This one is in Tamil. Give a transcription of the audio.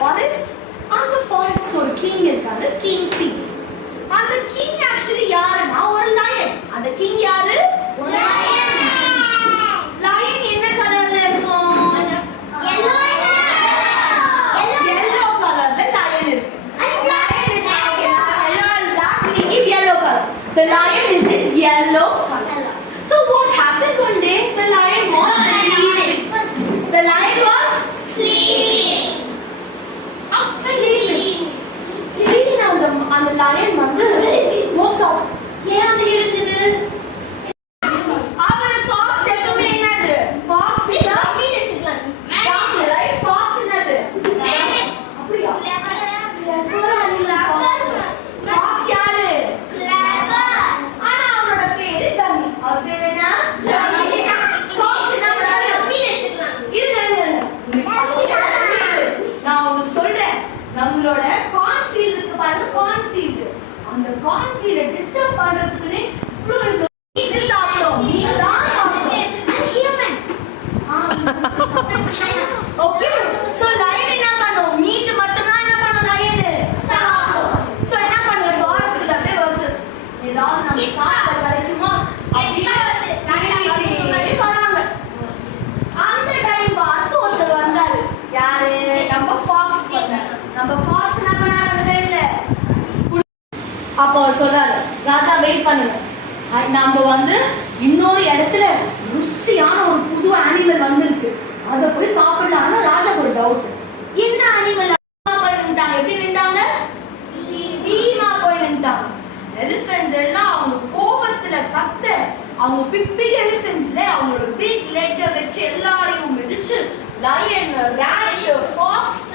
ஃபாரஸ்ட். அந்த ஃபாரஸ்ட்க்கு ஒரு கிங் இருக்காரு, கிங் பீட். அந்த கிங் ஆக்சுவலி யாருன்னா ஒரு லயன். அந்த கிங் யாரு? லயன் என்ன கலர்ல இருக்கும்? yellow கலர்ல லயன் இருக்கு. Lion is yellow and black. We give yellow color. The lion is in yellow color. So what happened one day? The lion was sleeping. The lion was sleeping. அந்த lion வந்து woke up. ஏன் அது எழுந்தது? அவர் fox எப்பவுமே என்னது? Fox is a right? Fox என்னது? அப்படியா? Fox யாரு? ஆனா அவரோட பேரு டம்மி. அவர் பேரு என்ன? Fox என்ன பண்ணாரு? நான் உங்களுக்கு சொல்றேன், நம்மளோட கார்ன்ஃபீல்ட் இருக்கு பாருங்க, கார்ன்ஃபீல்ட். அந்த கார்ன்ஃபீல்ட டிஸ்டர்ப் பண்றதுக்குனே இவ்ளோ மீட் சாப்பிட்டோம். மீட் தான் சாப்பிட்டோம். ஓகே, சோ லயன் என்ன பண்ணும்? மீட் மட்டும் தான் என்ன பண்ணும் லயன்? சாப்பிடும். சோ என்ன பண்ணுங்க, ஃபாரஸ்ட்ல அப்படியே வருது. ஏதாவது நம்ம சாப்பிட கிடைக்குமா அப்படியே வராங்க. அந்த டைம் பார்த்து ஒருத்தர் வந்தாரு. யாரு? நம்ம ஃபாக்ஸ் வந்தாரு. நம்ம ஃபாக்ஸ் என்ன பண்ணாரு அந்த டைம்ல? அப்போ சொல்றாரு, ராஜா வெயிட் பண்ணுங்க, நம்ம வந்து இன்னொரு இடத்துல ருசியான ஒரு புது அனிமல் வந்திருக்கு, அத போய் சாப்பிடலாம்னு ராஜாக்கு ஒரு டவுட். என்ன அனிமல்? போய் நின்றாங்க. எப்படி நின்றாங்க? டீமா போய் நின்றாங்க. எலிஃபென்ட்ஸ் எல்லாம் அவங்க கோபத்துல கத்த, அவங்க பிக் எலிஃபென்ட்ஸ்ல அவங்களோட பிக் லெக்க வச்சு எல்லாரையும் மிதிச்சு லயன், ராட், ஃபாக்ஸ்